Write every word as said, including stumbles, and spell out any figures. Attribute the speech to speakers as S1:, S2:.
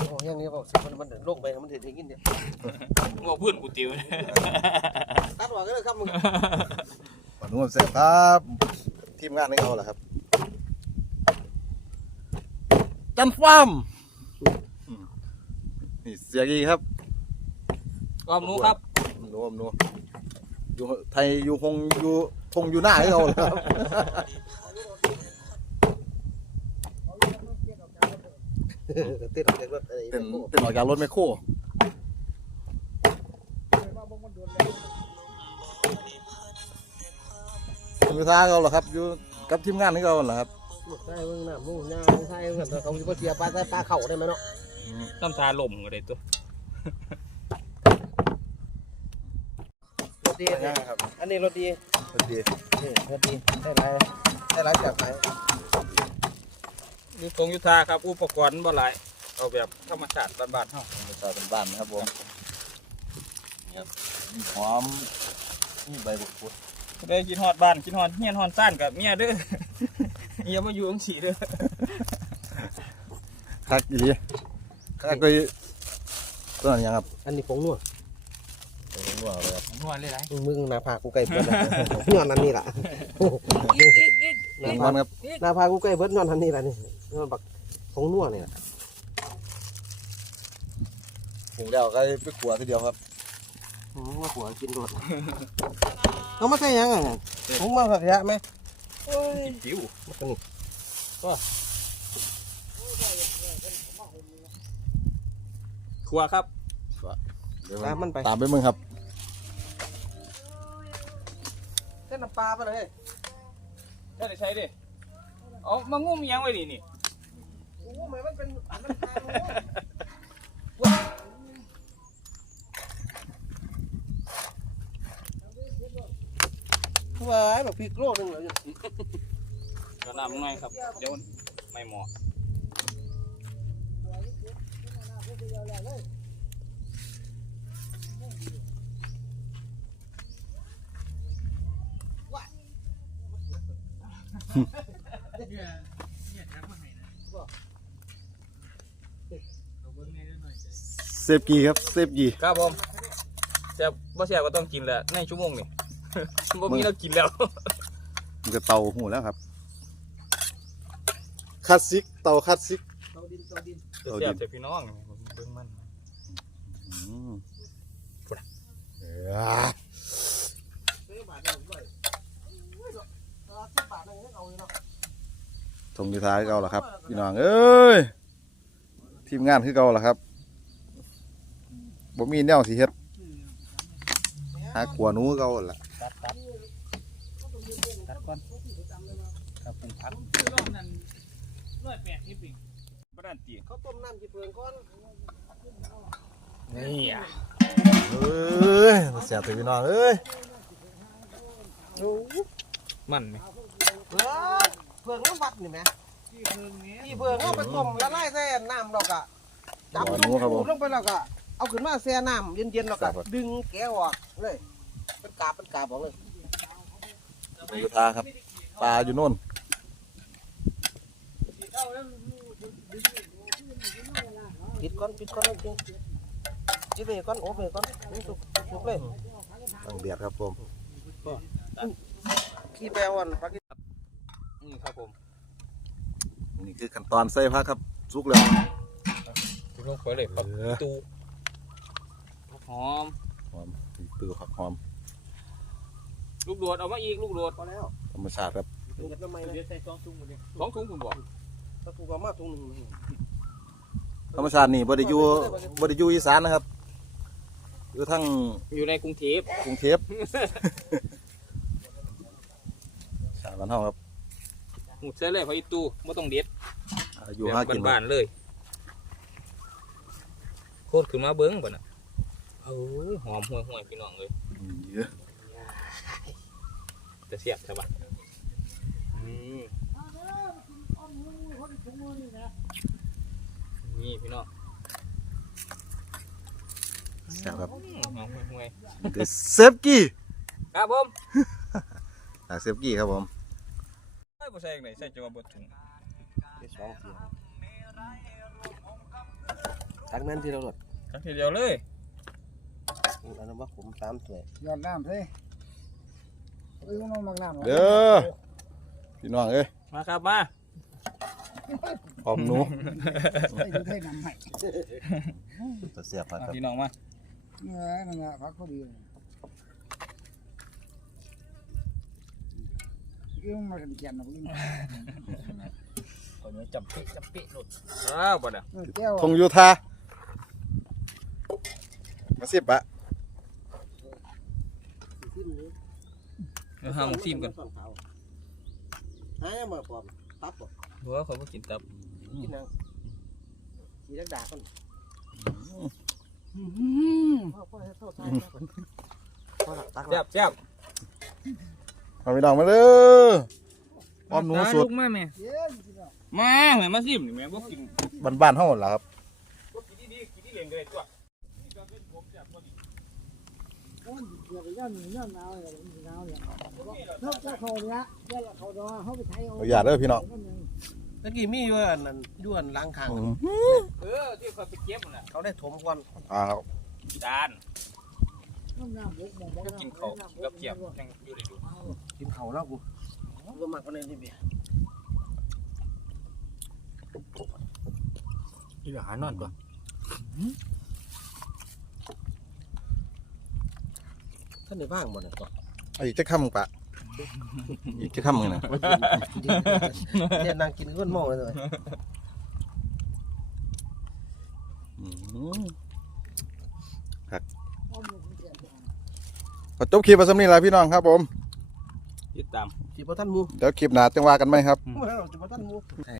S1: โอ้ยังนี้บอกมันมันลงไปมันถึงกินเนี่ย
S2: ว่าเพื่อนกูติว
S1: ตัดหัวก็เลยครับมึง
S3: ขอนุ่มเสร็จครับทีมงานให้เขาแหละครับจันฟาร์มนี่เสียกีครับ
S2: รอบนู้ครับ
S3: นูมนูอยู่ไทยอยู่คงอยู่คงอยู่หน้าให้เขาครับ
S1: เต้นออกจากรถอะไร
S3: เต้นเต้นออกจากรถแมคโครอยู่ท่าเขาเหรอครับอยู่กับทีมงานให้เขาเหรอครับ
S1: ใช่มึงน่ะมึงน่าใช่เหมือนเขาจะเสียปลาใส่ปลาเข่าได้ไหมเนาะ
S2: น้ำตาหล่มก็ได้ตัว
S1: รถดีครับอันนี้รถดี
S3: รถดี
S1: นี่รถดีได้ไรได้ไรจากไหน
S2: ยุทงยุทธาครับอุปกรณ์บ่หลายเอาแบบธรรมชาติบ้านๆเฮา
S3: ธรรมชาติบ้านๆนะครับผมนี่ครับหอมนี่ใบบุกพุด
S2: ได้กินฮอดบ้านกินฮอดเฮียนฮอดซ่านกับเมียเด้อเมียมาอยู่อังสีเด้อ
S3: คักอีคักก็ตัวนี้ยังครับ
S1: อันนี้ผงนัว
S3: ผงนัวเลยครับ
S2: ผงนัวเลยไร
S1: มึงนาพากูไก่เบิร์ดย้อนนั่นนี่แหละนาพานาพากูไก่เบิร์ดย้อนนั่นนี่แหละนี่ย้อนบักผงนัวนี่แหละ
S3: ผงเดียวก็ไปขัวทีเดียวครับ
S1: ว่าหัวกินรวดเขาไม่ใช่ยังไงผมมาผักยะไหม
S2: กินผิว
S1: มันนี่
S2: ก็ขัวครับ
S1: ตามมันไป
S3: ตามไปมึงครับ
S1: เส้นน้ำปลาไปเลย
S2: ได้ใช้ดิเอามางุ้มยังไว้ดินี่
S1: โอ้เหมือนมันเป็นว้ายแบบพริกโลนึงเลย
S2: ก็น้ำหน่อยครับเดี๋ยวไม่เหมาะ
S3: เซฟกีครับเซฟกี
S2: ครับผมแซ่บบ่แซ่บก็ต้องกินแหละในชั่วโมงนี่บ่มีเรากินแล้ว
S3: มันจะเตาหูแล้วครับคลาสสิกเตาคลาสสิก
S1: เตาดินเตาดิน
S2: แซ่บแต่พี่น้องเบิ่งมัน
S3: พูดอ่ะทงยูท้ายเก่าเหรอครับพี่น้องเอ้ยทีมงานคือเก่าเหรอครับบ่มีแนวสิเฮ็ดหาขวานู้เก่าล่ะ
S2: ตัดตัดตัดก่อนครับปรุงผักรอบนั้นร้อยแปดสิบเองบ่ได้ตี
S1: เขาต้มน้ำจีเฟืองก้อน
S2: นี่อ่ะ
S3: เอ้ยเสียตัวพี่น้องเอ้ย
S2: มันไหม
S1: เฟืองน้ำวัดนี่ไหมจีเฟืองเอาไปต้มละลายแซ่น้ำเราก็จับลงลงไปเราก็เอาขึ้นมาแช่น้ำเย็นๆเราก็ดึงแก้วออกเลยเป็นกาบเป็นกาบออกเลย
S3: ยูทาครับปลาอยู่โน่น
S1: ปิดก้อนปิดก้อนจริงปิดไปก้อนโอ้ไปก้อนนี่สุกสุกเลย
S3: ต้องเดือดครับผม
S1: ขี้แปรวันปลากิ
S2: นี่ครับผม
S3: นี่คือขั้นตอนใส่ผักครับสุกแล้ว
S2: สุกลงไปเลยผักตูหอม
S3: หอมตือผักหอม
S2: ลูกโดดเอามาอีกลูกโดด
S1: พอแล้ว
S3: ธรรมชาติครับ
S2: สองถุงสองถุงคุณบอก
S1: ถ้ากูก็มาถุงหนึ่ง
S3: ธรรมชาตินี่บริยูบริยูอีสานนะครับอยู่ทั้ง
S2: อยู่ในกรุงเทพ
S3: กรุงเทพชาวบ้านเฮาครับ
S2: หมุดเส้นเลยพออีตู้ไม่ต้องเด็ด
S3: อยู่ห้ากิน
S2: บ้านเลยโคตรขึ้นมาเบิ้งบ่น่ะเออหอมห่วยห่วยพี่น้องเลยจะเสียบใช่ปะนี่พี่น้อง
S3: เสียบครับ
S2: หอมห่วยห่วย
S3: เซฟกี้
S2: ครับผม
S3: เซฟกี้ครับผม
S2: ใส่บ่ใส่ไหนใส่จะมาบดถุงสองเสียง
S1: ตักนั้นที่เราหลด
S2: ครั้งทีเดียวเลย
S1: อันนั้นว่าผมตามสวย
S4: ยอดน้ำสิเอ้ยน้องมักน้ำ
S3: เด้อพี่น้องเอ้ย
S2: มาครับมา
S3: หอมหนู
S4: ไอ้ดูเท่น้ำใหม่
S3: ตัวเสียบครับ
S2: พี่น้องมา
S4: เออนั่นแหละพักพอดียิ่งมากันแก่นนะยิ่ง
S2: คนนี้จับปิจับปิหลุดอ้าวบ่ได้
S4: แก้ว
S3: ทงโยธามาสิบปะ
S2: เดี๋ยวห้ามซิมกัน
S1: หามาปอมตับบ่
S2: บัวเขาบ่กินตับ
S1: กินนังมีดักดาคนพ่อพ่อให้โทษทายก่อนพ่อตัก
S2: แซ่บแซ่บ
S3: เอาพี่น้องมาเด้อหอมหนูสุด
S2: มาแม่
S4: เย็นสิเนาะ
S2: มาแม่มาซิมนี่แม่บ่กิน
S3: บ้านๆเฮาล่ะครับ
S2: บ่กินดีๆกินดีเองเลยตัวนี่ก็เป็นผมจับบ่ดี
S4: เดี๋ยวไปย่านย่านหนาวเลยหนาวเนี่ยเขาจะเขาเนี่ยเดี๋ยวเขาดอเขาไปไทย
S3: เอาอย่าเด้อพี่น้อง
S1: ตะกี้มีอยู่อันนั้นอยู่อันล้างคาง
S3: อืม
S2: เออที่เขาไปเก็บนั่นน่ะ
S1: เขาได้ถมก่อน
S3: อ่าครับ
S2: จาน
S4: น้ำน้ำบุกมอง
S2: ก็กินข้าวกับเกี๊ยวยังอยู่ได้ดู
S1: กินเขาแล้วกูก็มากกว่านี้นี่เบีย
S2: กินอาหารนอนก่อน
S1: ท่านได้บ้างบ่เนี่ยก็
S3: เอาอีกจะคำปะอีกจะคำหนึงนะ
S1: เดี๋ยวนั่งกินก้นหม้อเลย
S3: อืมขอจบคลิปไปสำนี้ละพี่น้องครับผม
S2: ติดตาม
S1: สิบ่ท่านมู
S3: เดี๋ยวคลิปหน้าจังว่ากันไหมครับ
S1: เมื่อเราสิบ่ท่านมู